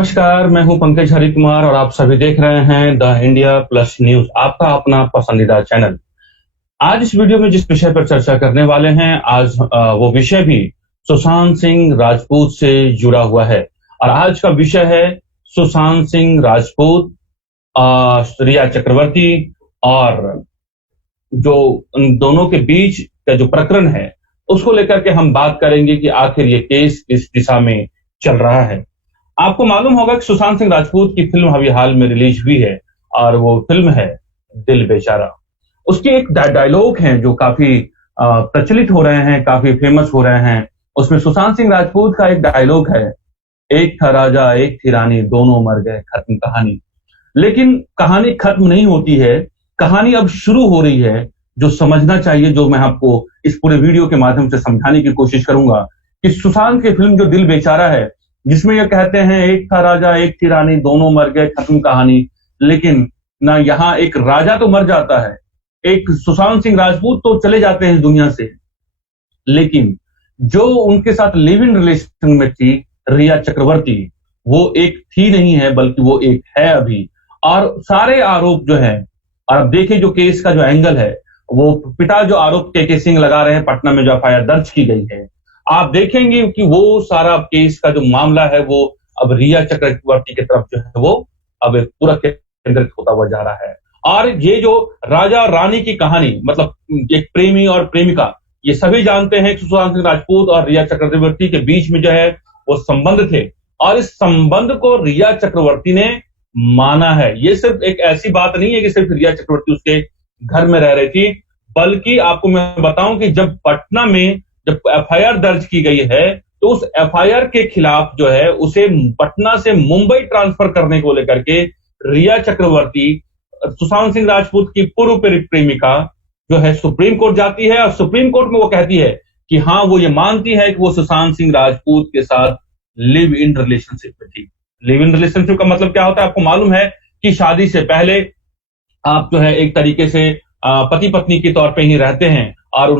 नमस्कार, मैं हूं पंकज हरिकुमार और आप सभी देख रहे हैं द इंडिया प्लस न्यूज, आपका अपना पसंदीदा चैनल। आज इस वीडियो में जिस विषय पर चर्चा करने वाले हैं, आज वो विषय भी सुशांत सिंह राजपूत से जुड़ा हुआ है। और आज का विषय है सुशांत सिंह राजपूत, रिया चक्रवर्ती और जो उन दोनों के बीच का जो प्रकरण है, उसको लेकर के हम बात करेंगे कि आखिर ये केस किस दिशा में चल रहा है। आपको मालूम होगा कि सुशांत सिंह राजपूत की फिल्म अभी हाल में रिलीज हुई है और वो फिल्म है दिल बेचारा। उसके एक डायलॉग हैं जो काफी प्रचलित हो रहे हैं, काफी फेमस हो रहे हैं। उसमें सुशांत सिंह राजपूत का एक डायलॉग है, एक था राजा एक थी रानी, दोनों मर गए, खत्म कहानी। लेकिन कहानी खत्म नहीं होती है, कहानी अब शुरू हो रही है। जो समझना चाहिए, जो मैं आपको इस पूरे वीडियो के माध्यम से समझाने की कोशिश करूंगा कि सुशांत की फिल्म जो दिल बेचारा है, जिसमें ये कहते हैं एक था राजा एक थी रानी, दोनों मर गए, खत्म कहानी। लेकिन ना यहाँ एक राजा तो मर जाता है, एक सुशांत सिंह राजपूत तो चले जाते हैं इस दुनिया से, लेकिन जो उनके साथ लिव इन रिलेशन में थी रिया चक्रवर्ती, वो एक थी नहीं है बल्कि वो एक है अभी। और सारे आरोप जो है, और अब देखिए जो केस का जो एंगल है, वो पिता जो आरोप के सिंह लगा रहे हैं, पटना में जो एफआईआर दर्ज की गई है, आप देखेंगे कि वो सारा केस का जो मामला है वो अब रिया चक्रवर्ती की तरफ जो है वो अब पूरा केंद्रित होता हुआ जा रहा है। और ये जो राजा रानी की कहानी, मतलब एक प्रेमी और प्रेमिका, ये सभी जानते हैं कि सुशांत सिंह राजपूत और रिया चक्रवर्ती के बीच में जो है वो संबंध थे, और इस संबंध को रिया चक्रवर्ती ने माना है। ये सिर्फ एक ऐसी बात नहीं है कि सिर्फ रिया चक्रवर्ती उसके घर में रह रही थी, बल्कि आपको मैं बताऊं कि जब पटना में जब एफआईआर दर्ज की गई है, तो उस एफआईआर के खिलाफ जो है उसे पटना से मुंबई ट्रांसफर करने को लेकर के रिया चक्रवर्ती, सुशांत सिंह राजपूत की पूर्व प्रेमिका जो है, सुप्रीम कोर्ट जाती है। और सुप्रीम कोर्ट में वो कहती है कि हाँ, वो ये मानती है कि वो सुशांत सिंह राजपूत के साथ लिव इन रिलेशनशिप में थी। लिव इन रिलेशनशिप का मतलब क्या होता है? आपको मालूम है कि शादी से पहले आप जो है एक तरीके से पति पत्नी के तौर पे ही रहते हैं, और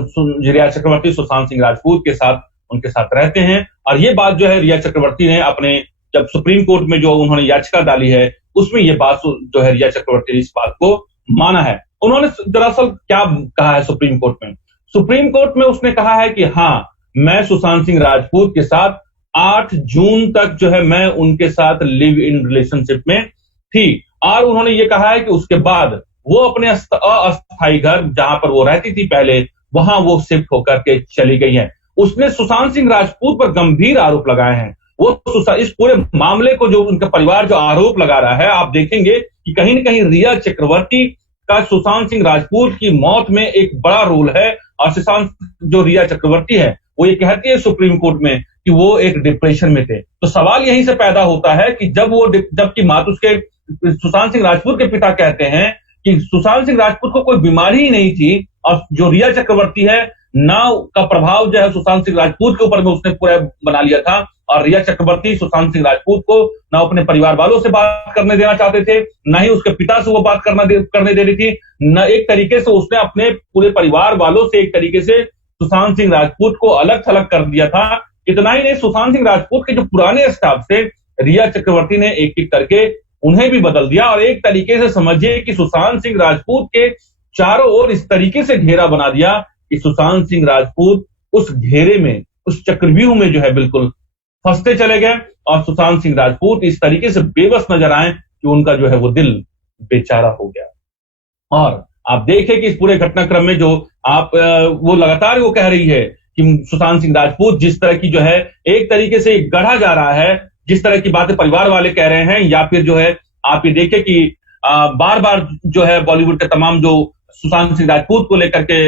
रिया चक्रवर्ती सुशांत सिंह राजपूत के साथ उनके साथ रहते हैं। और ये बात जो है रिया चक्रवर्ती ने अपने जब सुप्रीम कोर्ट में जो उन्होंने याचिका डाली है, उसमें ये बात जो है रिया चक्रवर्ती ने इस बात को माना है। उन्होंने दरअसल क्या कहा है सुप्रीम कोर्ट में? सुप्रीम कोर्ट में उसने कहा है कि हाँ, मैं सुशांत सिंह राजपूत के साथ 8 जून तक जो है मैं उनके साथ लिव इन रिलेशनशिप में थी। और उन्होंने ये कहा है कि उसके बाद वो अपने अस्थायी घर जहां पर वो रहती थी पहले, वहां वो शिफ्ट होकर के चली गई है। उसने सुशांत सिंह राजपूत पर गंभीर आरोप लगाए हैं। वो इस पूरे मामले को जो उनका परिवार जो आरोप लगा रहा है, आप देखेंगे कि कहीं ना कहीं रिया चक्रवर्ती का सुशांत सिंह राजपूत की मौत में एक बड़ा रोल है। और सुशांत जो रिया चक्रवर्ती है, वो ये कहती है सुप्रीम कोर्ट में कि वो एक डिप्रेशन में थे। तो सवाल यहीं से पैदा होता है कि जबकि उसके सुशांत सिंह राजपूत के पिता कहते हैं कि सुशांत सिंह राजपूत को कोई बीमारी ही नहीं थी, और जो रिया चक्रवर्ती है ना, का प्रभाव जो है सुशांत सिंह राजपूत के ऊपर में उसने पूरा बना लिया था। और रिया चक्रवर्ती सुशांत सिंह राजपूत को ना अपने परिवार वालों से बात करने देना चाहते थे, ना ही उसके पिता से वो बात करने दे रही थी, न एक तरीके से उसने अपने पूरे परिवार वालों से एक तरीके से सुशांत सिंह राजपूत को अलग थलग कर दिया था। इतना ही नहीं, सुशांत सिंह राजपूत के जो पुराने स्टाफ से रिया चक्रवर्ती ने एक एक करके उन्हें भी बदल दिया। और एक तरीके से समझिए कि सुशांत सिंह राजपूत के चारों ओर इस तरीके से घेरा बना दिया कि सुशांत सिंह राजपूत उस घेरे में, उस चक्रव्यूह में जो है बिल्कुल फंसते चले गए, और सुशांत सिंह राजपूत इस तरीके से बेबस नजर आए कि उनका जो है वो दिल बेचारा हो गया। और आप देखें कि इस पूरे घटनाक्रम में जो वो लगातार वो कह रही है कि सुशांत सिंह राजपूत जिस तरह की जो है एक तरीके से गढ़ा जा रहा है, जिस तरह की बातें परिवार वाले कह रहे हैं, या फिर जो है आप ये देखें कि बार बार जो है बॉलीवुड के तमाम जो सुशांत सिंह राजपूत को लेकर के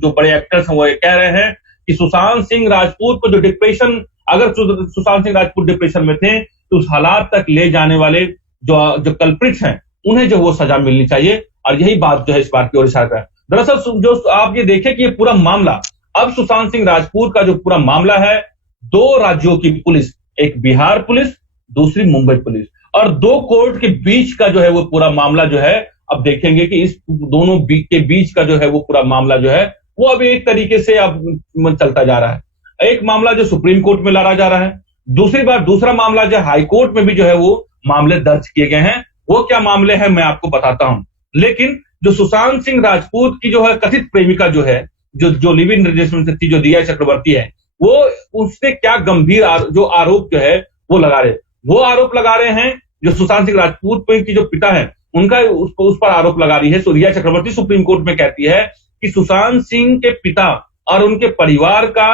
जो बड़े एक्टर्स हैं वो ये कह रहे हैं कि सुशांत सिंह राजपूत को जो डिप्रेशन, अगर सुशांत सिंह राजपूत डिप्रेशन में थे तो उस हालात तक ले जाने वाले जो कल्प्रिट्स हैं, उन्हें जो वो सजा मिलनी चाहिए। और यही बात जो है इस बात की ओर इशारा कर रहा है। दरअसल जो आप ये देखें कि ये पूरा मामला, अब सुशांत सिंह राजपूत का जो पूरा मामला है, 2 राज्यों की पुलिस, एक बिहार पुलिस, दूसरी मुंबई पुलिस, और 2 कोर्ट के बीच का जो है वो पूरा मामला जो है, अब देखेंगे कि इस दोनों के बीच का जो है वो पूरा मामला जो है वो अभी एक तरीके से अब चलता जा रहा है। एक मामला जो सुप्रीम कोर्ट में लड़ा जा रहा है, दूसरी बात, दूसरा मामला जो हाईकोर्ट में भी जो है वो मामले दर्ज किए गए हैं। वो क्या मामले हैं मैं आपको बताता हूं। लेकिन जो सुशांत सिंह राजपूत की जो है कथित प्रेमिका जो है, जो लिव इन रिलेशनशिप थी, जो रिया चक्रवर्ती है, वो उसने क्या गंभीर जो आरोप जो है वो लगा रहे, वो आरोप लगा रहे हैं जो सुशांत सिंह राजपूत की जो पिता है उनका उस पर आरोप लगा रही है। सो रिया चक्रवर्ती सुप्रीम कोर्ट में कहती है कि सुशांत सिंह के पिता और उनके परिवार का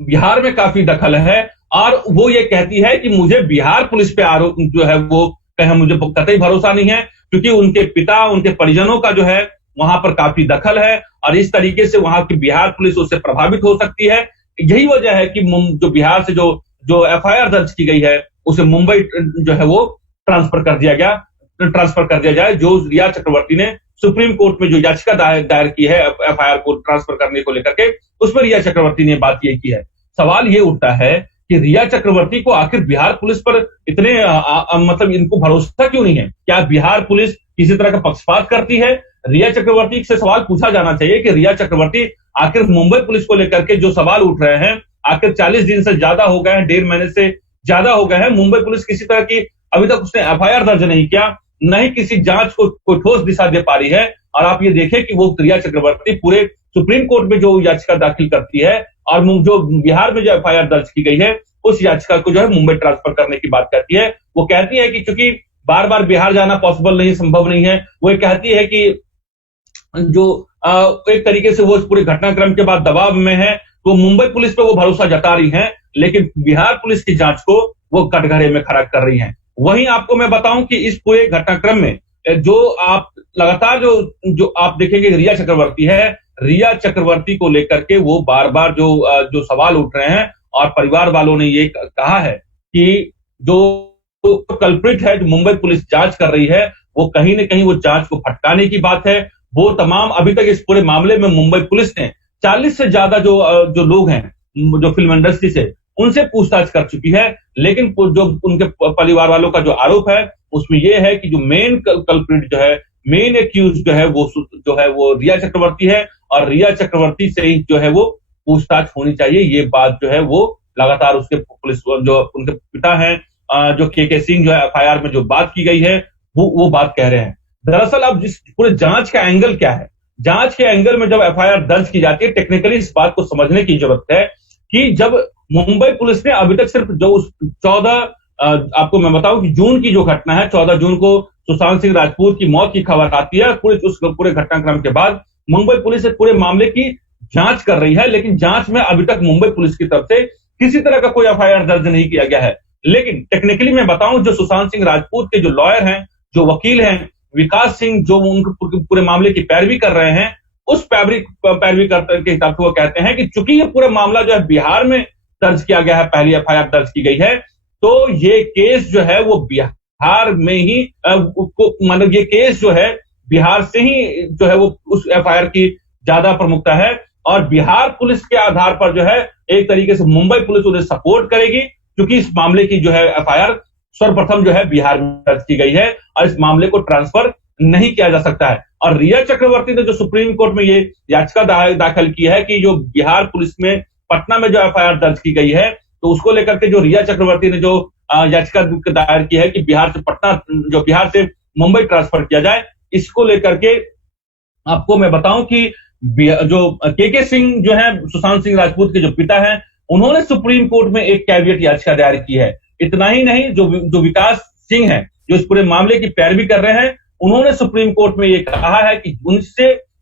बिहार में काफी दखल है, और वो ये कहती है कि मुझे बिहार पुलिस पे आरोप जो है वो कहीं मुझे कतई भरोसा नहीं है, क्योंकि उनके पिता, उनके परिजनों का जो है वहां पर काफी दखल है, और इस तरीके से वहां की बिहार पुलिस उससे प्रभावित हो सकती है। यही वजह है कि जो बिहार से जो जो एफआईआर दर्ज की गई है उसे मुंबई जो है वो ट्रांसफर कर दिया जाए। जो रिया चक्रवर्ती ने सुप्रीम कोर्ट में जो याचिका दायर की है एफआईआर को ट्रांसफर करने को लेकर के, उस पर रिया चक्रवर्ती ने बात ये की है। सवाल ये उठता है कि रिया चक्रवर्ती को आखिर बिहार पुलिस पर इतने मतलब इनको भरोसा क्यों नहीं है? क्या बिहार पुलिस किसी तरह का पक्षपात करती है? रिया चक्रवर्ती से सवाल पूछा जाना चाहिए कि रिया चक्रवर्ती आखिर मुंबई पुलिस को लेकर के जो सवाल उठ रहे हैं, आखिर 40 दिन से ज्यादा हो गए हैं, 1.5 महीने से ज्यादा हो गए हैं, मुंबई पुलिस किसी तरह की अभी तक उसने एफआईआर दर्ज नहीं किया, नहीं किसी जांच को कोई ठोस दिशा दे पा रही है। और आप ये देखें कि वो रिया चक्रवर्ती पूरे सुप्रीम कोर्ट में जो याचिका दाखिल करती है और जो बिहार में जो एफआईआर दर्ज की गई है उस याचिका को जो है मुंबई ट्रांसफर करने की बात करती है। वो कहती है कि चूंकि बार बार बिहार जाना पॉसिबल नहीं, संभव नहीं है, वो कहती है कि जो एक तरीके से वो इस पूरे घटनाक्रम के बाद दबाव में है, तो मुंबई पुलिस पे वो भरोसा जता रही हैं, लेकिन बिहार पुलिस की जांच को वो कटघरे में खड़ा कर रही हैं। वहीं आपको मैं बताऊं कि इस पूरे घटनाक्रम में जो आप लगातार जो आप देखेंगे रिया चक्रवर्ती है, रिया चक्रवर्ती को लेकर के वो बार बार जो सवाल उठ रहे हैं, और परिवार वालों ने ये कहा है कि जो कल्प्रिट है, जो मुंबई पुलिस जांच कर रही है, वो कहीं ना कहीं वो जांच को फटकाने की बात है। वो तमाम अभी तक इस पूरे मामले में मुंबई पुलिस ने 40 से ज्यादा जो लोग हैं जो फिल्म इंडस्ट्री से, उनसे पूछताछ कर चुकी है, लेकिन जो उनके परिवार वालों का जो आरोप है उसमें यह है कि जो मेन कल्प्रिट जो है, मेन एक्यूज जो है वो रिया चक्रवर्ती है, और रिया चक्रवर्ती से ही जो है वो पूछताछ होनी चाहिए। ये बात जो है वो लगातार उसके पुलिस जो उनके पिता हैं जो के सिंह जो है एफआईआर में जो बात की गई है वो बात कह रहे हैं। दरअसल अब जिस पूरे जांच का एंगल क्या है, जांच के एंगल में जब एफआईआर दर्ज की जाती है, टेक्निकली इस बात को समझने की जरूरत है कि जब मुंबई पुलिस ने अभी तक सिर्फ जो 14 आपको मैं बताऊं कि जून की जो घटना है, 14 जून को सुशांत सिंह राजपूत की मौत की खबर आती है, पूरे घटनाक्रम के बाद मुंबई पुलिस पूरे मामले की जांच कर रही है, लेकिन जांच में अभी तक मुंबई पुलिस की तरफ से किसी तरह का कोई एफआईआर दर्ज नहीं किया गया है। लेकिन टेक्निकली मैं बताऊं, जो सुशांत सिंह राजपूत के जो लॉयर हैं, जो वकील हैं, विकास सिंह, जो उनके पूरे मामले की पैरवी कर रहे हैं, उस पैरवी करने के हिसाब से वो कहते हैं कि चूंकि ये पूरा मामला जो है बिहार में दर्ज किया गया है, पहली एफआईआर दर्ज की गई है, तो ये केस जो है वो बिहार में ही मतलब ये केस जो है बिहार से ही जो है वो उस एफआईआर की ज्यादा प्रमुखता है, और बिहार पुलिस के आधार पर जो है एक तरीके से मुंबई पुलिस उन्हें सपोर्ट करेगी, क्योंकि इस मामले की जो है एफआईआर सर्वप्रथम जो है बिहार में दर्ज की गई है और इस मामले को ट्रांसफर नहीं किया जा सकता है। और रिया चक्रवर्ती ने जो सुप्रीम कोर्ट में ये याचिका दाखिल की है कि जो बिहार पुलिस में पटना में जो एफआईआर दर्ज की गई है, तो उसको लेकर के जो रिया चक्रवर्ती ने जो याचिका दायर की है कि बिहार से मुंबई ट्रांसफर किया जाए, इसको लेकर के आपको मैं बताऊं कि जो के सिंह जो है, सुशांत सिंह राजपूत के जो पिता हैं, उन्होंने सुप्रीम कोर्ट में एक कैविएट याचिका दायर की है। इतना ही नहीं, जो विकास सिंह है, जो इस पूरे मामले की पैरवी कर रहे हैं, उन्होंने सुप्रीम कोर्ट में ये कहा है कि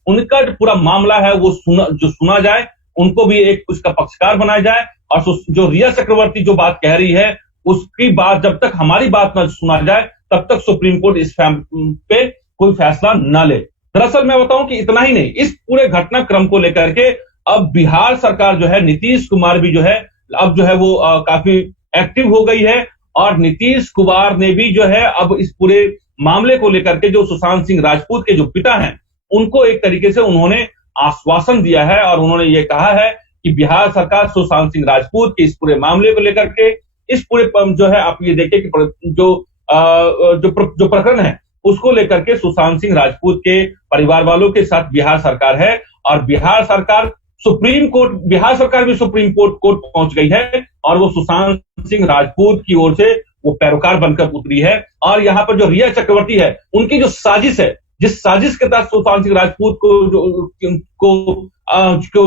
उनका पूरा मामला है वो सुना जाए, उनको भी एक उसका पक्षकार बनाया जाए, और जो रिया चक्रवर्ती जो बात कह रही है उसकी बात जब तक हमारी बात न सुना जाए तब तक सुप्रीम कोर्ट इस पे कोई फैसला न ले। दरअसल मैं बताऊं कि इतना ही नहीं, इस पूरे घटनाक्रम को लेकर के अब बिहार सरकार जो है, नीतीश कुमार भी जो है अब जो है वो काफी एक्टिव हो गई है, और नीतीश कुमार ने भी जो है अब इस पूरे मामले को लेकर के जो सुशांत सिंह राजपूत के जो पिता हैं, उनको एक तरीके से उन्होंने आश्वासन दिया है, और उन्होंने ये कहा है कि बिहार सरकार सुशांत सिंह राजपूत के इस पूरे मामले को लेकर के, इस पूरे जो है आप ये देखिए कि जो प्रकरण है उसको लेकर के सुशांत सिंह राजपूत के परिवार वालों के साथ बिहार सरकार है, और बिहार सरकार सुप्रीम कोर्ट, बिहार सरकार भी सुप्रीम कोर्ट पहुंच गई है और वो सुशांत सिंह राजपूत की ओर से वो पैरोकार बनकर उतरी है। और यहाँ पर जो रिया चक्रवर्ती है, उनकी जो साजिश है, जिस साजिश के तहत सुशांत सिंह राजपूत को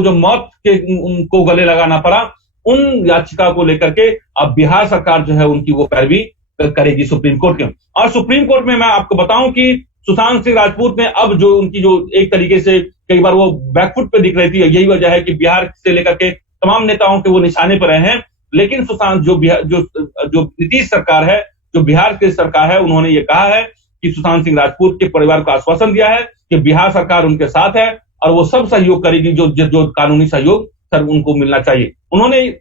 जो मौत के को गले लगाना पड़ा, उन याचिका को लेकर के अब बिहार सरकार जो है उनकी वो पैरवी करेगी सुप्रीम कोर्ट के। और सुप्रीम कोर्ट में मैं आपको बताऊं कि सुशांत सिंह राजपूत ने अब जो उनकी जो एक तरीके से कई बार वो बैकफुट पे दिख रही थी, यही वजह है कि बिहार से लेकर के तमाम नेताओं के वो निशाने पर रहे हैं। लेकिन सुशांत जो नीतीश सरकार है, जो बिहार की सरकार है, उन्होंने ये कहा है कि सुशांत सिंह राजपूत के परिवार को आश्वासन दिया है कि बिहार सरकार उनके साथ है और वो सब सहयोग करेगी जो कानूनी सहयोग सर उनको मिलना चाहिए। उन्होंने,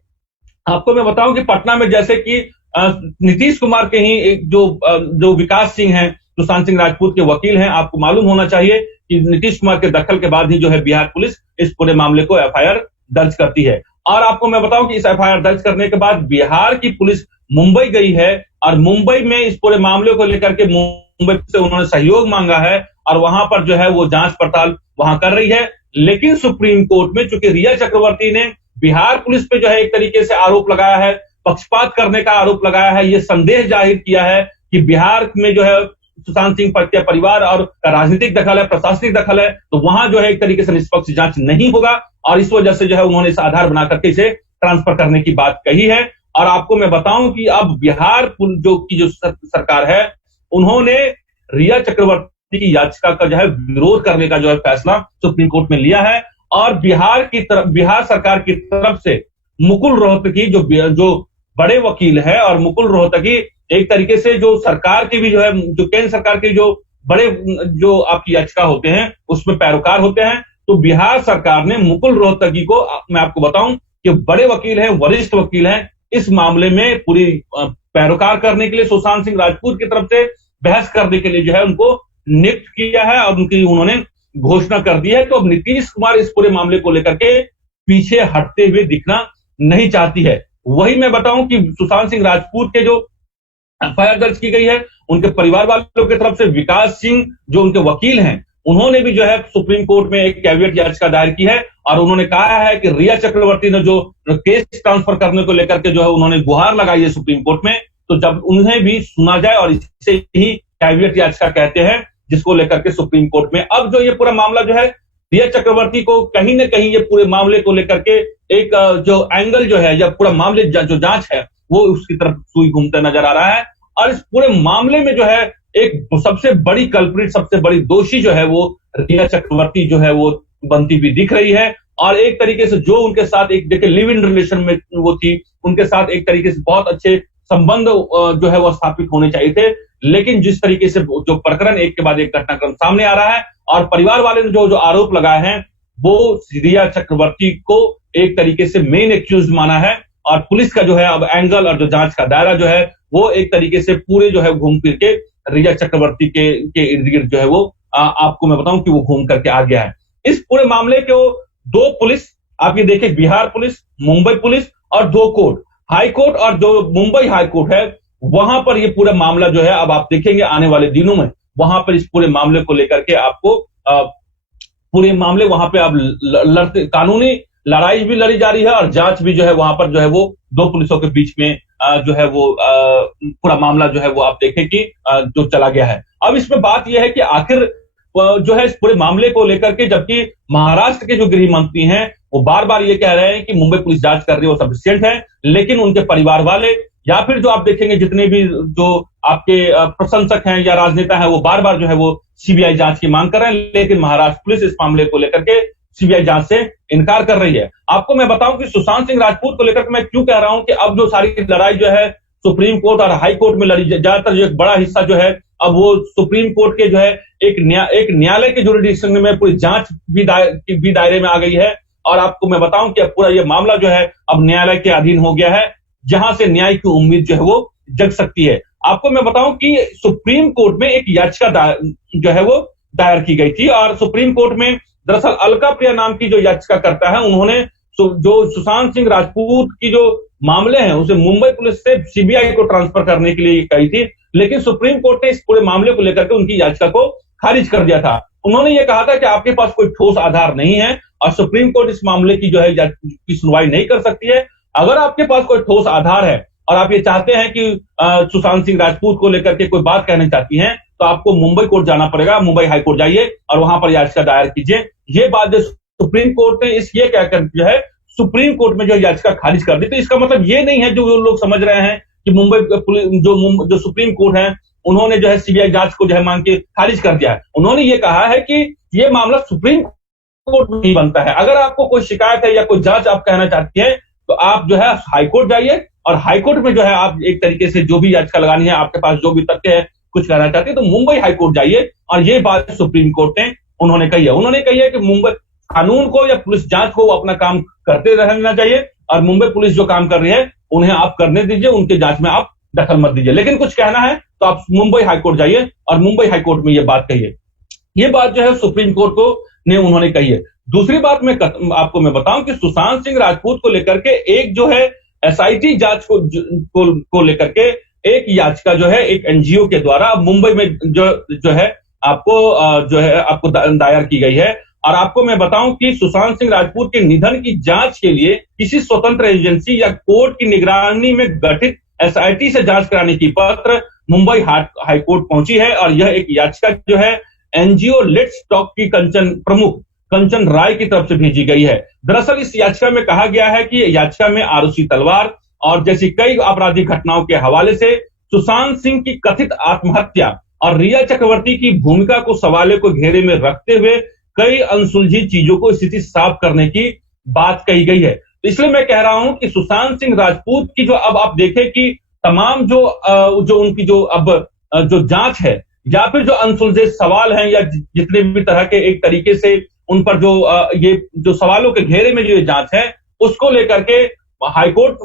आपको मैं बताऊं कि पटना में जैसे कि नीतीश कुमार के ही एक जो विकास सिंह हैं, सुशांत सिंह राजपूत के वकील हैं, आपको मालूम होना चाहिए कि नीतीश कुमार के दखल के बाद ही जो है बिहार पुलिस इस पूरे मामले को एफआईआर दर्ज करती है। और आपको मैं बताऊं कि इस एफआईआर दर्ज करने के बाद बिहार की पुलिस मुंबई गई है और मुंबई में इस पूरे मामले को लेकर के मुंबई से उन्होंने सहयोग मांगा है और वहां पर जो है वो जांच पड़ताल वहां कर रही है। लेकिन सुप्रीम कोर्ट में चूंकि रिया चक्रवर्ती ने बिहार पुलिस पे जो है एक तरीके से आरोप लगाया है, पक्षपात करने का आरोप लगाया है, ये संदेह जाहिर किया है कि बिहार में जो है सुशांत सिंह के परिवार और राजनीतिक दखल है, प्रशासनिक दखल है, तो वहां जो है एक तरीके से निष्पक्ष जांच नहीं होगा और इस वजह से जो है उन्होंने इस आधार बना करके इसे ट्रांसफर करने की बात कही है। और आपको मैं बताऊं कि अब बिहार जो सरकार है, उन्होंने रिया चक्रवर्ती की याचिका का जो है विरोध करने का जो है फैसला सुप्रीम कोर्ट में लिया है और बिहार सरकार की तरफ से मुकुल रोहतगी जो बड़े वकील है और मुकुल रोहतगी एक तरीके से जो सरकार की भी जो है, जो केंद्र सरकार के जो बड़े जो आपकी याचिका होते हैं उसमें पैरोकार होते हैं, तो बिहार सरकार ने मुकुल रोहतगी को, मैं आपको बताऊं कि बड़े वकील हैं, वरिष्ठ वकील हैं, इस मामले में पूरी पैरोकार करने के लिए सुशांत सिंह राजपूत की तरफ से बहस करने के लिए जो है उनको नियुक्त किया है और उन्होंने घोषणा कर दी है। तो अब नीतीश कुमार इस पूरे मामले को लेकर के पीछे हटते हुए दिखना नहीं चाहती है। वही मैं बताऊं कि सुशांत सिंह राजपूत के जो एफआईआर दर्ज की गई है, उनके परिवार वालों की तरफ से विकास सिंह जो उनके वकील हैं, उन्होंने भी जो है सुप्रीम कोर्ट में एक कैविएट याचिका दायर की है और उन्होंने कहा है कि रिया चक्रवर्ती ने जो केस ट्रांसफर करने को लेकर के जो है उन्होंने गुहार लगाई है सुप्रीम कोर्ट में, तो जब उन्हें भी सुना जाए, और इसे ही कैविएट याचिका कहते हैं, जिसको लेकर के सुप्रीम कोर्ट में अब जो ये पूरा मामला जो है रिया चक्रवर्ती को कहीं ना कहीं ये पूरे मामले को लेकर के एक जो एंगल जो है या पूरा मामले जो जांच है वो उसकी तरफ सुई घूमता नजर आ रहा है। और इस पूरे मामले में जो है एक सबसे बड़ी कल्प्रिट, सबसे बड़ी दोषी जो है वो रिया चक्रवर्ती जो है वो बनती हुई दिख रही है। और एक तरीके से जो उनके साथ एक देखिए लिव इन रिलेशन में वो थी, उनके साथ एक तरीके से बहुत अच्छे संबंध जो है वो स्थापित होने चाहिए थे, लेकिन जिस तरीके से जो प्रकरण एक के बाद एक घटनाक्रम सामने आ रहा है और परिवार वाले ने जो आरोप लगाए हैं वो रिया चक्रवर्ती को एक तरीके से मेन एक्यूज माना है और पुलिस का जो है अब एंगल और जो जांच का दायरा जो है वो एक तरीके से पूरे जो है घूम फिर के रिया चक्रवर्ती के इर्द गिर्द जो है वो आपको मैं बताऊं कि वो घूम करके आ गया है। इस पूरे मामले के दो पुलिस आप ये देखिए, बिहार पुलिस, मुंबई पुलिस और दो कोर्ट, हाई कोर्ट और जो मुंबई हाई कोर्ट है, वहां पर ये पूरा मामला जो है अब आप देखेंगे आने वाले दिनों में वहां पर इस पूरे मामले को लेकर के आपको पूरे मामले वहां पे अब कानूनी लड़ाई भी लड़ी जा रही है और जांच भी जो है वहां पर जो है वो दो पुलिसों के बीच में जो है वो पूरा मामला जो है वो आप देखें कि जो चला गया है। अब इसमें बात यह है कि आखिर जो है इस पूरे मामले को लेकर के, जबकि महाराष्ट्र के जो गृह मंत्री हैं वो बार बार ये कह रहे हैं कि मुंबई पुलिस जांच कर रही है वो सफिशिएंट है, लेकिन उनके परिवार वाले या फिर जो आप देखेंगे जितने भी जो आपके प्रशंसक हैं या राजनेता हैं वो बार बार जो है वो सीबीआई जांच की मांग कर रहे हैं, लेकिन महाराष्ट्र पुलिस इस मामले को लेकर के सीबीआई जांच से इनकार कर रही है। आपको मैं बताऊं कि सुशांत सिंह राजपूत को लेकर मैं क्यों कह रहा हूं कि अब जो सारी लड़ाई जो है सुप्रीम कोर्ट और हाई कोर्ट में लड़ी, ज्यादातर एक बड़ा हिस्सा जो है अब वो सुप्रीम कोर्ट के जो है एक न्यायालय के जुरिडिक्शन में पूरी जांच भी दायरे में आ गई है। और आपको मैं बताऊं कि अब पूरा ये मामला जो है अब न्यायालय के अधीन हो गया है, जहां से न्याय की उम्मीद जो है वो जग सकती है। आपको मैं बताऊं कि सुप्रीम कोर्ट में एक याचिका जो है वो दायर की गई थी और सुप्रीम कोर्ट में दरअसल अलका प्रिया नाम की जो याचिका करता है, उन्होंने जो सुशांत सिंह राजपूत की जो मामले हैं उसे मुंबई पुलिस से सीबीआई को ट्रांसफर करने के लिए कही थी, लेकिन सुप्रीम कोर्ट ने इस पूरे मामले को लेकर के उनकी याचिका को खारिज कर दिया था। उन्होंने ये कहा था कि आपके पास कोई ठोस आधार नहीं है और सुप्रीम कोर्ट इस मामले की जो है की सुनवाई नहीं कर सकती है। अगर आपके पास कोई ठोस आधार है और आप ये चाहते हैं कि सुशांत सिंह राजपूत को लेकर के कोई बात कहना चाहती हैं, तो आपको मुंबई कोर्ट जाना पड़ेगा। मुंबई हाई कोर्ट जाइए और वहां पर याचिका दायर कीजिए। ये बात जो सुप्रीम कोर्ट ने इस ये कहकर जो है सुप्रीम कोर्ट में जो याचिका खारिज कर दी। तो इसका मतलब ये नहीं है जो लोग समझ रहे हैं कि मुंबई पुलिस जो सुप्रीम कोर्ट है उन्होंने जो है सीबीआई जांच को जो है मांग के खारिज कर दिया है। उन्होंने ये कहा है कि ये मामला सुप्रीम कोर्ट में ही बनता है। अगर आपको कोई शिकायत है या कोई जांच आप कहना चाहती है तो आप जो है हाईकोर्ट जाइए और हाईकोर्ट में जो है आप एक तरीके से जो भी याचिका लगानी है, आपके पास जो भी तथ्य है, कुछ कहना चाहते हैं तो मुंबई हाईकोर्ट जाइए। और ये बात सुप्रीम कोर्ट ने उन्होंने कही है। उन्होंने कही है कि मुंबई कानून को या पुलिस जांच को अपना काम करते रहना चाहिए और मुंबई पुलिस जो काम कर रही है उन्हें आप करने दीजिए, उनके जांच में आप दखल मत दीजिए। लेकिन कुछ कहना है तो आप मुंबई हाईकोर्ट जाइए और मुंबई हाईकोर्ट में ये बात कहिए। ये बात जो है सुप्रीम कोर्ट को ने उन्होंने कही है। दूसरी बात आपको मैं बताऊं कि सुशांत सिंह राजपूत को लेकर के एक जो है एसआईटी जांच को लेकर के एक याचिका जो है एक एनजीओ के द्वारा मुंबई में जो है आपको दायर की गई है। और आपको मैं बताऊं कि सुशांत सिंह राजपूत के निधन की जांच के लिए किसी स्वतंत्र एजेंसी या कोर्ट की निगरानी में गठित एसआईटी से जांच कराने की पत्र मुंबई हाईकोर्ट पहुंची है। और यह एक याचिका जो है एनजीओ लेट्स टॉक की प्रमुख कंचन राय की तरफ से भेजी गई है। दरअसल इस याचिका में कहा गया है कि याचिका में आरुषि तलवार और जैसी कई आपराधिक घटनाओं के हवाले से सुशांत सिंह की कथित आत्महत्या और रिया चक्रवर्ती की भूमिका को सवाले को घेरे में रखते हुए कई अनसुलझी चीजों को स्थिति साफ करने की बात कही गई है। तो इसलिए मैं कह रहा हूं कि सुशांत सिंह राजपूत की जो अब आप देखें कि तमाम जो उनकी जो अब जो जांच है या फिर जो अनसुलझे सवाल हैं या जितने भी तरह के एक तरीके से उन पर जो ये जो सवालों के घेरे में जो जांच है उसको लेकर के हाईकोर्ट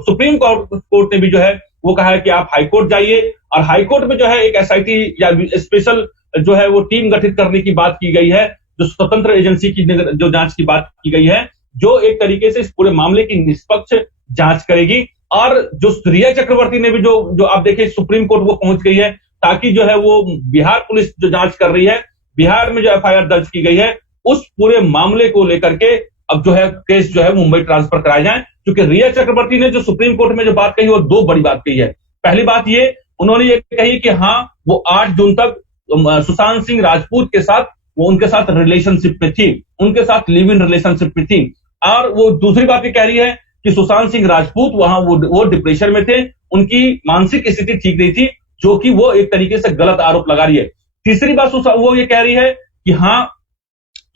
सुप्रीम कोर्ट ने भी जो है वो कहा है कि आप हाईकोर्ट जाइए। और हाईकोर्ट में जो है एक एसआईटी या स्पेशल जो है वो टीम गठित करने की बात की गई है, जो स्वतंत्र एजेंसी की जो जांच की बात की गई है, जो एक तरीके से इस पूरे मामले की निष्पक्ष जांच करेगी। और जो रिया चक्रवर्ती ने भी जो आप देखिए सुप्रीम कोर्ट वो पहुंच गई है ताकि जो है वो बिहार पुलिस जो जांच कर रही है, बिहार में जो एफआईआर दर्ज की गई है उस पूरे मामले को लेकर के अब जो है केस जो है मुंबई ट्रांसफर कराए जाए। क्योंकि रिया चक्रवर्ती ने जो सुप्रीम कोर्ट में जो बात कही वो दो बड़ी बात कही है। पहली बात ये उन्होंने ये कही कि हाँ वो 8 जून तक सुशांत सिंह राजपूत के साथ वो उनके साथ रिलेशनशिप में थी, उनके साथ लिव इन रिलेशनशिप में थी। और वो दूसरी बात ये कह रही है कि सुशांत सिंह राजपूत वहां वो डिप्रेशन में थे, उनकी मानसिक स्थिति ठीक नहीं थी, जो कि वो एक तरीके से गलत आरोप लगा रही है। तीसरी बात वो ये कह रही है कि हाँ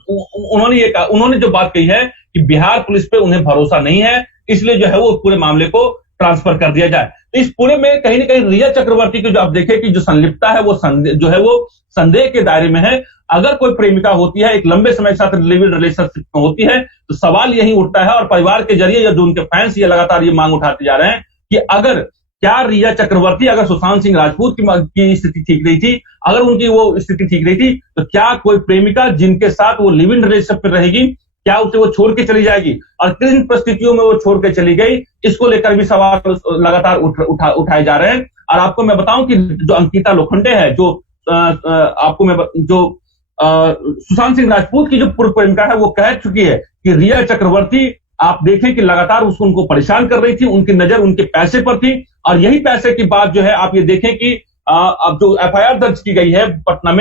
उन्होंने जो बात कही है कि बिहार पुलिस पे उन्हें भरोसा नहीं है, इसलिए जो है वो पूरे मामले को ट्रांसफर कर दिया जाए। तो इस पूरे में कहीं ना कहीं रिया चक्रवर्ती की जो आप देखें कि जो संलिप्तता है वो जो है वो संदेह के दायरे में है। अगर कोई प्रेमिका होती है, एक लंबे समय के साथ लिव इन रिलेशनशिप में होती है, तो सवाल यही उठता है और परिवार के जरिए या जो उनके फैंस ये लगातार ये मांग उठाते जा रहे हैं कि अगर क्या रिया चक्रवर्ती अगर सुशांत सिंह राजपूत की स्थिति ठीक नहीं थी, अगर उनकी वो स्थिति ठीक नहीं थी, तो क्या कोई प्रेमिका जिनके साथ वो लिव इन रिलेशनशिप में रहेगी, क्या उसे वो छोड़ के चली जाएगी और किन परिस्थितियों में वो छोड़ के चली गई, इसको लेकर भी सवाल लगातार उठाए जा रहे हैं। और आपको मैं बताऊं कि जो अंकिता लोखंडे है, जो सुशांत सिंह राजपूत की जो पूर्व प्रेमिका है, वो कह चुकी है कि रिया चक्रवर्ती आप देखें कि लगातार उनको परेशान कर रही थी, उनकी नजर उनके पैसे पर थी। और यही पैसे की बात जो है आप ये देखें कि अब जो एफआईआर दर्ज की गई है पटना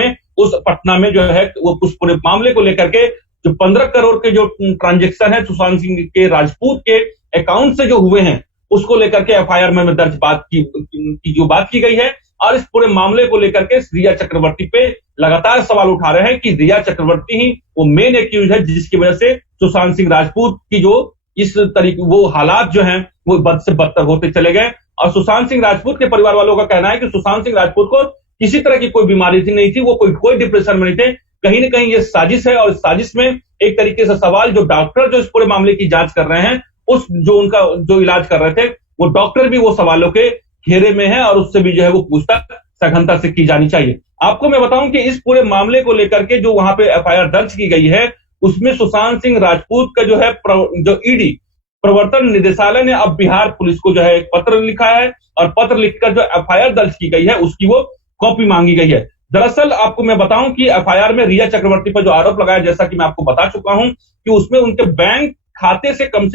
में जो है वो उस पूरे मामले को लेकर के जो 15 करोड़ के जो ट्रांजेक्शन है सुशांत सिंह के राजपूत के अकाउंट से जो हुए हैं, उसको लेकर के एफआईआर में दर्ज बात की गई है। और इस पूरे मामले को लेकर के रिया चक्रवर्ती पे लगातार सवाल उठा रहे हैं कि रिया चक्रवर्ती ही वो मेन एक्यूज है जिसकी वजह से सुशांत सिंह राजपूत की जो इस तरीके वो हालात जो हैं वो बद से बदतर होते चले गए। और सुशांत सिंह राजपूत के परिवार वालों का कहना है कि सुशांत सिंह राजपूत को किसी तरह की कोई बीमारी नहीं थी, वो कोई डिप्रेशन में नहीं थे। कहीं ना कहीं ये साजिश है और इस साजिश में एक तरीके से सवाल जो डॉक्टर जो इस पूरे मामले की जांच कर रहे हैं, उनका जो इलाज कर रहे थे वो डॉक्टर भी वो सवालों के घेरे में है और उससे भी जो है वो पूछताछ सघनता से की जानी चाहिए। आपको मैं बताऊं कि इस पूरे मामले को लेकर के जो वहां पे एफआईआर दर्ज की गई है, उसमें सुशांत सिंह राजपूत का जो है जो ईडी प्रवर्तन निदेशालय ने अब बिहार पुलिस को जो है एक पत्र लिखा है और पत्र लिखकर जो एफआईआर दर्ज की गई है उसकी वो कॉपी मांगी गई है। दरअसल आपको मैं बताऊं कि एफआईआर में रिया चक्रवर्ती पर जो आरोप लगाया, जैसा कि मैं आपको बता चुका हूं कि उसमें उनके बैंक खाते से कम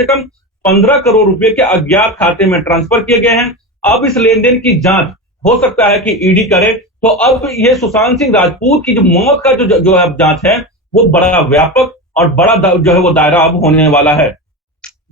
15 करोड़ रुपए के अज्ञात खाते में ट्रांसफर किए गए हैं। अब इस लेन देन की जांच हो सकता है कि ईडी करे। तो अब ये सुशांत सिंह राजपूत की जो मौत का जो अब जांच है वो बड़ा व्यापक और बड़ा जो है वो दायरा अब होने वाला है।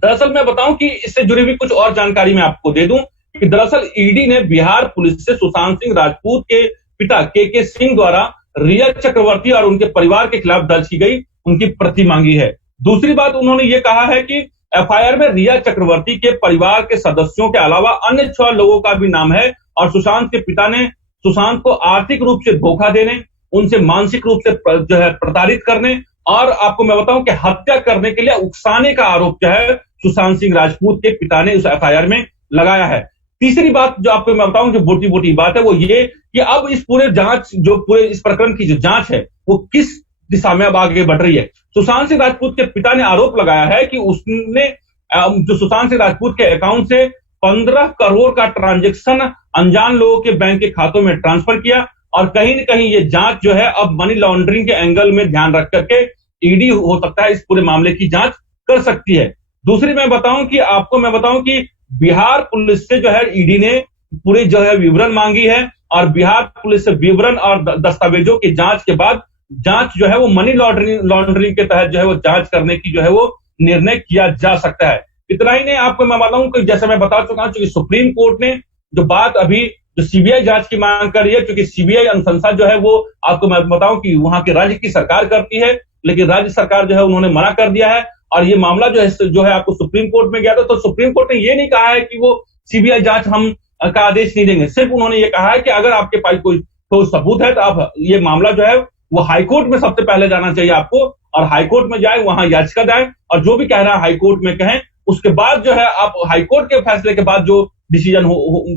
दरअसल मैं बताऊं कि इससे जुड़ी हुई कुछ और जानकारी मैं आपको दे दूं कि दरअसल ईडी ने बिहार पुलिस से सुशांत सिंह राजपूत के पिता के सिंह द्वारा रिया चक्रवर्ती और उनके परिवार के खिलाफ दर्ज की गई उनकी प्रति मांगी है। दूसरी बात उन्होंने ये कहा है कि एफआईआर में रिया चक्रवर्ती के परिवार के सदस्यों के अलावा अन्य 6 लोगों का भी नाम है और सुशांत के पिता ने सुशांत को आर्थिक रूप से धोखा देने, उनसे मानसिक रूप से जो है प्रताड़ित करने और आपको मैं बताऊं कि हत्या करने के लिए उकसाने का आरोप जो है सुशांत सिंह राजपूत के पिता ने उस एफआईआर में लगाया है। तीसरी बात जो आपको मैं बताऊं जो मोटी मोटी बात है वो ये कि अब इस पूरे जांच जो पूरे इस प्रकरण की जो जांच है वो किस दिशा में अब आगे बढ़ रही है। सुशांत सिंह राजपूत के पिता ने आरोप लगाया है कि उसने जो सुशांत सिंह राजपूत के अकाउंट से 15 करोड़ का ट्रांजैक्शन अनजान लोगों के बैंक के खातों में ट्रांसफर किया और कहीं न कहीं ये जांच जो है अब मनी लॉन्ड्रिंग के एंगल में ध्यान रख करके ईडी हो सकता है इस पूरे मामले की जांच कर सकती है। दूसरी मैं बताऊं कि बिहार पुलिस से जो है ईडी ने पूरी जो है विवरण मांगी है और बिहार पुलिस से विवरण और दस्तावेजों की जांच के बाद जांच जो है वो मनी लॉन्ड्रिंग के तहत जो है वो जांच करने की जो है वो निर्णय किया जा सकता है। इतना ही नहीं, आपको मैं बताऊं कि जैसे मैं बता चुका हूं कि सुप्रीम कोर्ट ने जो बात अभी जो सीबीआई जांच की मांग कर रही है, क्योंकि सीबीआई अनुशंसा जो है वो आपको मैं बताऊं कि वहां के राज्य की सरकार करती है, लेकिन राज्य सरकार जो है उन्होंने मना कर दिया है और ये मामला जो है आपको सुप्रीम कोर्ट में गया था। तो सुप्रीम कोर्ट ने ये नहीं कहा है कि वो सीबीआई जांच हम का आदेश नहीं देंगे, सिर्फ उन्होंने ये कहा है कि अगर आपके पास कोई सबूत है तो आप ये मामला जो है वो हाईकोर्ट में सबसे पहले जाना चाहिए आपको और हाईकोर्ट में जाए, वहां याचिका दायर और जो भी कह रहा है हाईकोर्ट में कहें, उसके बाद जो है आप हाईकोर्ट के फैसले के बाद जो डिसीजन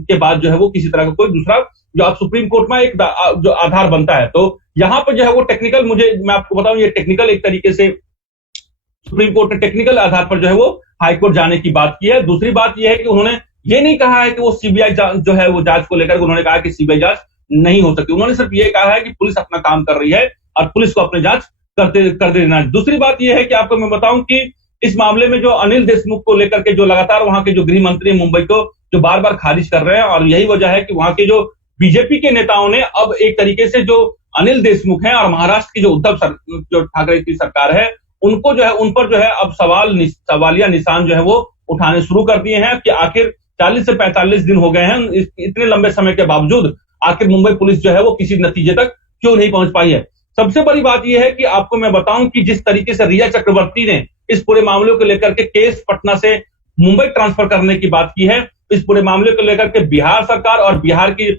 के बाद जो है वो किसी तरह का कोई दूसरा जो आप सुप्रीम कोर्ट में एक जो आधार बनता है। तो यहाँ पर जो है वो टेक्निकल, मैं आपको बताऊं ये टेक्निकल एक तरीके से सुप्रीम कोर्ट ने टेक्निकल आधार पर जो है वो हाईकोर्ट जाने की बात की है। दूसरी बात यह है कि उन्होंने ये नहीं कहा है कि वो सीबीआई जो है वो जांच को लेकर उन्होंने कहा कि सीबीआई जांच नहीं हो सकती। उन्होंने सिर्फ ये कहा है कि पुलिस अपना काम कर रही है और पुलिस को अपनी जांच कर देना है। दूसरी बात यह है कि आपको मैं बताऊं कि इस मामले में जो अनिल देशमुख को लेकर के जो लगातार वहां के जो गृह मंत्री मुंबई को जो बार बार खारिज कर रहे हैं और यही वजह है कि वहां के जो बीजेपी के नेताओं ने अब एक तरीके से जो अनिल देशमुख है और महाराष्ट्र की जो जो ठाकरे की सरकार है उनको जो है उन पर जो है अब सवालिया निशान जो है वो उठाने शुरू कर दिए हैं कि आखिर 40 से 45 दिन हो गए हैं, इतने लंबे समय के बावजूद आखिर मुंबई पुलिस जो है वो किसी नतीजे तक क्यों नहीं पहुंच पाई है। सबसे बड़ी बात यह है कि आपको मैं बताऊं कि जिस तरीके से रिया चक्रवर्ती ने इस पूरे मामले को लेकर के केस पटना से मुंबई ट्रांसफर करने की बात की है, इस पूरे मामले को लेकर के बिहार सरकार और बिहार की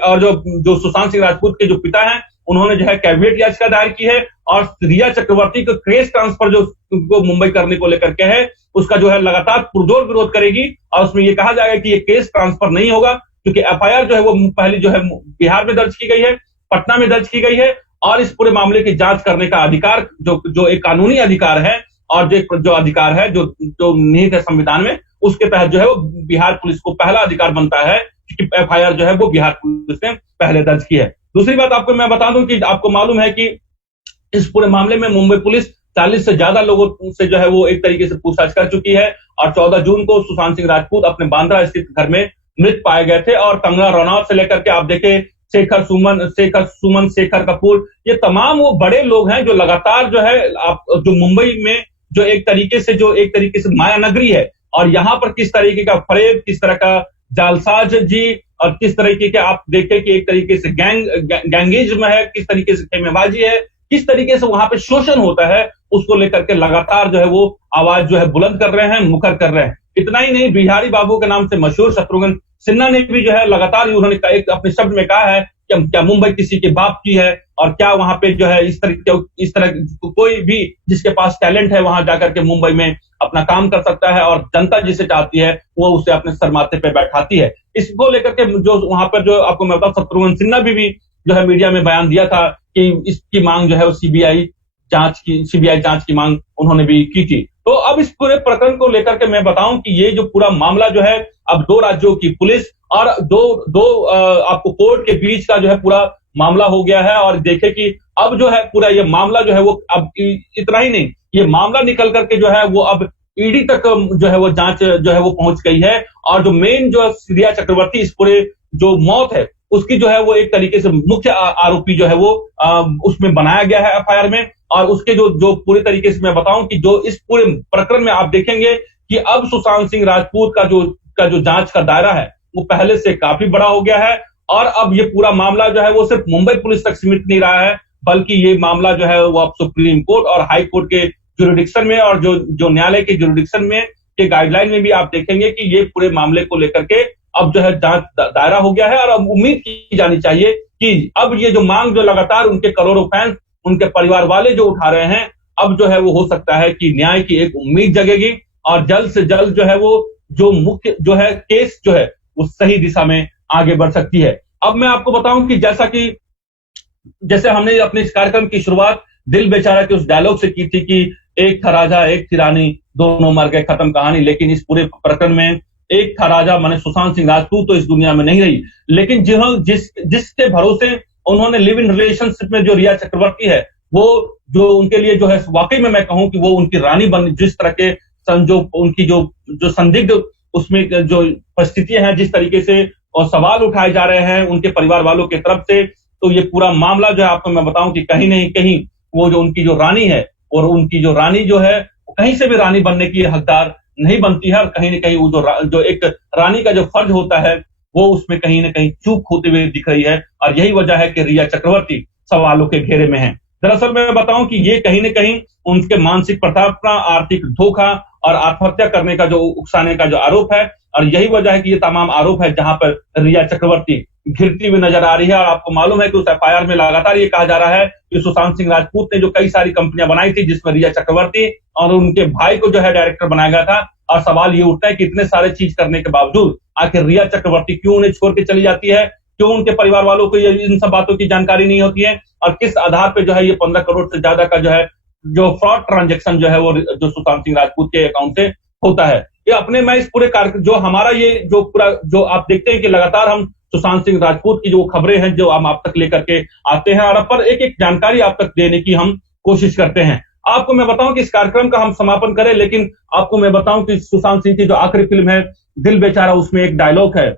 और जो सुशांत सिंह राजपूत के जो पिता हैं उन्होंने जो है कैविएट याचिका दायर की है और रिया चक्रवर्ती को केस ट्रांसफर जो मुंबई करने को लेकर के है उसका जो है लगातार पुरजोर विरोध करेगी और उसमें ये कहा जाएगा कि ये केस ट्रांसफर नहीं होगा क्योंकि एफआईआर जो है वो पहले जो है बिहार में दर्ज की गई है, पटना में दर्ज की गई है और इस पूरे मामले की जांच करने का अधिकार जो एक कानूनी अधिकार है और जो अधिकार है जो निहित है संविधान में, उसके तहत जो है वो बिहार पुलिस को पहला अधिकार बनता है क्योंकि एफआईआर जो है वो बिहार पुलिस ने पहले दर्ज की है। दूसरी बात आपको मैं बता दूं कि आपको मालूम है कि इस पूरे मामले में मुंबई पुलिस 40 से ज्यादा लोगों से जो है वो एक तरीके से पूछताछ कर चुकी है और 14 जून को सुशांत सिंह राजपूत अपने बांद्रा स्थित घर में मृत पाए गए थे और कंगना रनौत से लेकर के आप देखें शेखर कपूर, ये तमाम वो बड़े लोग हैं जो लगातार जो है जो मुंबई में जो एक तरीके से माया नगरी है और यहाँ पर किस तरीके का फरेब, किस तरह का जालसाज जी और किस तरीके के आप देखें कि एक तरीके से गैंगिज्म है, किस तरीके से खेमेबाजी है, किस तरीके से वहां पे शोषण होता है, उसको लेकर के लगातार जो है वो आवाज जो है बुलंद कर रहे हैं, मुखर कर रहे हैं। इतना ही नहीं, बिहारी बाबू के नाम से मशहूर शत्रुघ्न सिन्हा ने भी जो है लगातार उन्होंने एक अपने शब्द में कहा है कि क्या मुंबई किसी के बाप की है और क्या वहां पे जो है इस तरह कोई भी जिसके पास टैलेंट है वहां जाकर के मुंबई में अपना काम कर सकता है और जनता जिसे चाहती है वो उसे अपने सर माथे पे बैठाती है। इसको लेकर के जो वहां पर जो आपको मैं बताऊं शत्रुघ्न सिन्हा भी जो है मीडिया में बयान दिया था कि इसकी मांग जो है वो सीबीआई जांच की मांग उन्होंने भी की थी। तो अब इस पूरे प्रकरण को लेकर के मैं बताऊं कि ये जो पूरा मामला जो है अब 2 राज्यों की पुलिस और दो आपको कोर्ट के बीच का जो है पूरा मामला हो गया है। और देखे कि अब जो है पूरा ये मामला जो है वो अब इतना ही नहीं, ये मामला निकल करके जो है वो अब ईडी तक जो है वो जांच जो है वो पहुंच गई है। और जो मेन जो रिया चक्रवर्ती इस पूरे जो मौत है उसकी जो है वो एक तरीके से मुख्य आरोपी जो है वो उसमें बनाया गया है एफआईआर में। और उसके जो जो पूरी तरीके से मैं बताऊं कि जो इस पूरे प्रकरण में आप देखेंगे कि अब सुशांत सिंह राजपूत का जो जांच का दायरा है वो पहले से काफी बड़ा हो गया है। और अब ये पूरा मामला जो है वो सिर्फ मुंबई पुलिस तक सीमित नहीं रहा है, बल्कि ये मामला जो है वो अब सुप्रीम कोर्ट और हाई कोर्ट के जुरिडिक्शन में और जो न्यायालय के जुरिडिक्शन में के गाइडलाइन में भी आप देखेंगे कि ये पूरे मामले को लेकर के अब जो है जांच दायरा हो गया है। और अब उम्मीद की जानी चाहिए कि अब ये जो मांग जो लगातार उनके करोड़ों फैंस, उनके परिवार वाले जो उठा रहे हैं, अब जो है वो हो सकता है कि न्याय की एक उम्मीद जगेगी और जल्द से जल्द जो है वो जो मुख्य जो है केस जो है वो सही दिशा में आगे बढ़ सकती है। अब मैं आपको बताऊं कि जैसे हमने अपने इस कार्यक्रम की शुरुआत दिल बेचारा के उस डायलॉग से की थी कि एक था राजा एक थी रानी, दोनों मर गए, खत्म कहानी। लेकिन इस पूरे प्रकरण में एक था राजा माने सुशांत सिंह राजपूत तो इस दुनिया में नहीं रही, लेकिन जिसके भरोसे उन्होंने लिव इन रिलेशनशिप में जो रिया चक्रवर्ती है वो जो उनके लिए जो है वाकई में मैं कहूं कि वो उनकी रानी बन, जिस तरह के जो उनकी जो संदिग्ध उसमें जो परिस्थितियां हैं, जिस तरीके से और सवाल उठाए जा रहे हैं उनके परिवार वालों की तरफ से, तो ये पूरा मामला जो है आपको मैं बताऊं कि कहीं नहीं कहीं वो जो उनकी जो रानी है और उनकी जो रानी जो है कहीं से भी रानी बनने की हकदार नहीं बनती है। और कहीं ना कहीं वो जो एक रानी का जो फर्ज होता है वो उसमें कहीं ना कहीं चूक होते हुए दिख रही है। और यही वजह है कि रिया चक्रवर्ती सवालों के घेरे में है। दरअसल मैं बताऊं कि ये कहीं ना कहीं उनके मानसिक प्रताड़ना, आर्थिक धोखा और आत्महत्या करने का जो उकसाने का जो आरोप है, और यही वजह है कि ये तमाम आरोप है जहां पर रिया चक्रवर्ती घिरती हुई नजर आ रही है। और आपको मालूम है कि उस एफआईआर में लगातार ये कहा जा रहा है कि सुशांत सिंह राजपूत ने जो कई सारी कंपनियां बनाई थी जिसमें रिया चक्रवर्ती और उनके भाई को जो है डायरेक्टर बनाया गया था। और सवाल ये उठता है कि इतने सारे चीज करने के बावजूद आखिर रिया चक्रवर्ती क्यों उन्हें छोड़ के चली जाती है, क्यों उनके परिवार वालों को इन सब बातों की जानकारी नहीं होती है, और किस आधार पर जो है ये 15 करोड़ से ज्यादा का जो है जो फ्रॉड ट्रांजेक्शन जो है वो जो सुशांत सिंह राजपूत के अकाउंट से होता है। ये अपने मैं इस पूरे कार्य जो हमारा ये जो पूरा जो आप देखते हैं कि लगातार हम सुशांत सिंह राजपूत की जो खबरें हैं जो हम आप तक लेकर के आते हैं और पर एक एक जानकारी आप तक देने की हम कोशिश करते हैं। आपको मैं बताऊं कि इस कार्यक्रम का हम समापन करें, लेकिन आपको मैं बताऊं कि सुशांत सिंह की जो आखिरी फिल्म है दिल बेचारा, उसमें एक डायलॉग है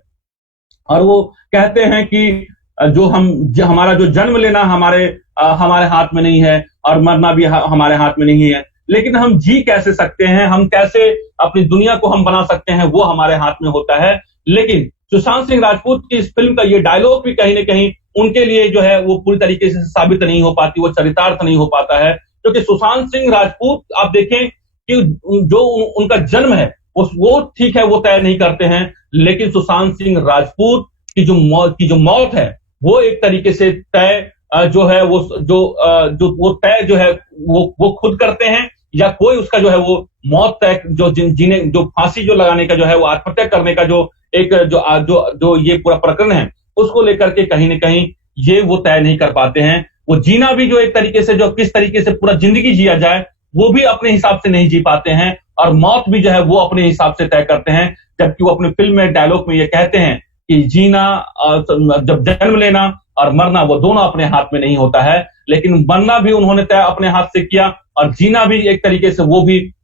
और वो कहते हैं कि हमारा जो जन्म लेना हमारे हाथ में नहीं है और मरना भी हमारे हाथ में नहीं है, लेकिन हम जी कैसे सकते हैं, हम कैसे अपनी दुनिया को हम बना सकते हैं, वो हमारे हाथ में होता है। लेकिन सुशांत सिंह राजपूत की इस फिल्म का ये डायलॉग भी कहीं ना कहीं उनके लिए जो है वो पूरी तरीके से साबित नहीं हो पाती, वो चरितार्थ नहीं हो पाता है। क्योंकि सुशांत सिंह राजपूत आप देखें कि जो उनका जन्म है वो ठीक है, वो तय नहीं करते हैं, लेकिन सुशांत सिंह राजपूत की जो मौत है वो एक तरीके से तय जो है वो तय जो है वो खुद करते हैं, या कोई उसका जो है वो मौत तय जो फांसी जो लगाने का जो है वो आत्महत्या करने का जो एक जो ये पूरा प्रकरण है उसको लेकर के कहीं ना कहीं ये वो तय नहीं कर पाते हैं। वो जीना भी जो एक तरीके से जो किस तरीके से पूरा जिंदगी जिया जाए वो भी अपने हिसाब से नहीं जी पाते हैं, और मौत भी जो है वो अपने हिसाब से तय करते हैं। जबकि वो अपने फिल्म में डायलॉग में ये कहते हैं कि जीना जब जन्म लेना और मरना वो दोनों अपने हाथ में नहीं होता है, लेकिन मरना भी उन्होंने तय अपने हाथ से किया और जीना भी एक तरीके से वो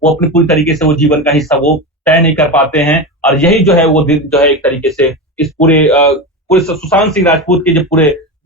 अपनी पूरी तरीके से वो जीवन का हिस्सा वो तय नहीं कर पाते हैं। और यही जो है वो जो है एक तरीके से इस पूरे सुशांत सिंह राजपूत के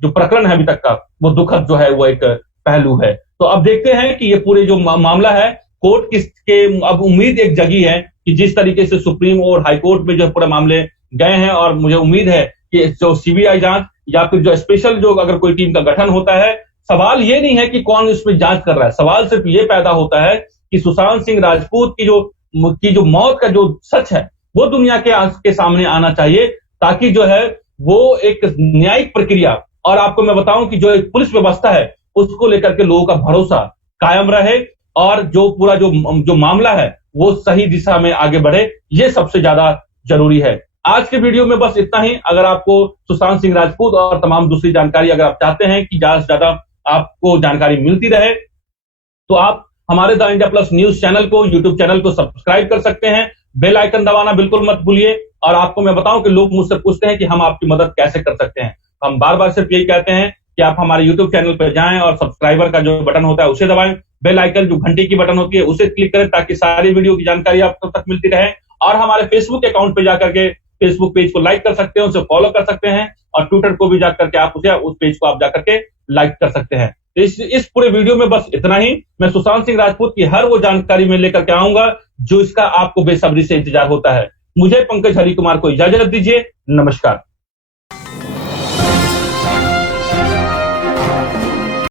जो प्रकरण है अभी तक का वो दुखद जो है वो एक पहलू है। तो अब देखते हैं कि ये पूरे जो मामला है कोर्ट के अब उम्मीद एक जगी है कि जिस तरीके से सुप्रीम और हाई कोर्ट में जो पूरे मामले गए हैं, और मुझे उम्मीद है कि जो सीबीआई जांच या फिर जो स्पेशल जो अगर कोई टीम का गठन होता है, सवाल ये नहीं है कि कौन इसमें जांच कर रहा है, सवाल सिर्फ ये पैदा होता है कि सुशांत सिंह राजपूत की जो मौत का जो सच है वो दुनिया के सामने आना चाहिए, ताकि जो है वो एक न्यायिक प्रक्रिया और आपको मैं बताऊं कि जो एक पुलिस व्यवस्था है उसको लेकर के लोगों का भरोसा कायम रहे और जो पूरा जो मामला है वो सही दिशा में आगे बढ़े, ये सबसे ज्यादा जरूरी है। आज के वीडियो में बस इतना ही। अगर आपको सुशांत सिंह राजपूत और तमाम दूसरी जानकारी अगर आप चाहते हैं कि ज्यादा से ज्यादा आपको जानकारी मिलती रहे, तो आप हमारे the India plus news channel को, यूट्यूब चैनल को सब्सक्राइब कर सकते हैं। बेल आइकन दबाना बिल्कुल मत भूलिए। और आपको मैं बताऊं कि लोग मुझसे पूछते हैं कि हम आपकी मदद कैसे कर सकते हैं, हम बार बार सिर्फ यही कहते हैं कि आप हमारे यूट्यूब चैनल पर जाएं और सब्सक्राइबर का जो बटन होता है उसे दबाएं, बेल आइकन जो घंटी की बटन होती है उसे क्लिक करें ताकि सारी वीडियो की जानकारी आपको तक मिलती रहे। और हमारे फेसबुक अकाउंट पे जाकर के फेसबुक पेज को लाइक कर सकते हैं, उसे फॉलो कर सकते हैं, और ट्विटर को भी जाकर के आप उस पेज को आप जाकर के लाइक कर सकते हैं। इस पूरे वीडियो में बस इतना ही। मैं सुशांत सिंह राजपूत की हर वो जानकारी में लेकर के आऊंगा जो इसका आपको बेसब्री से इंतजार होता है। मुझे पंकज हरिकुमार को इजाजत दीजिए। नमस्कार।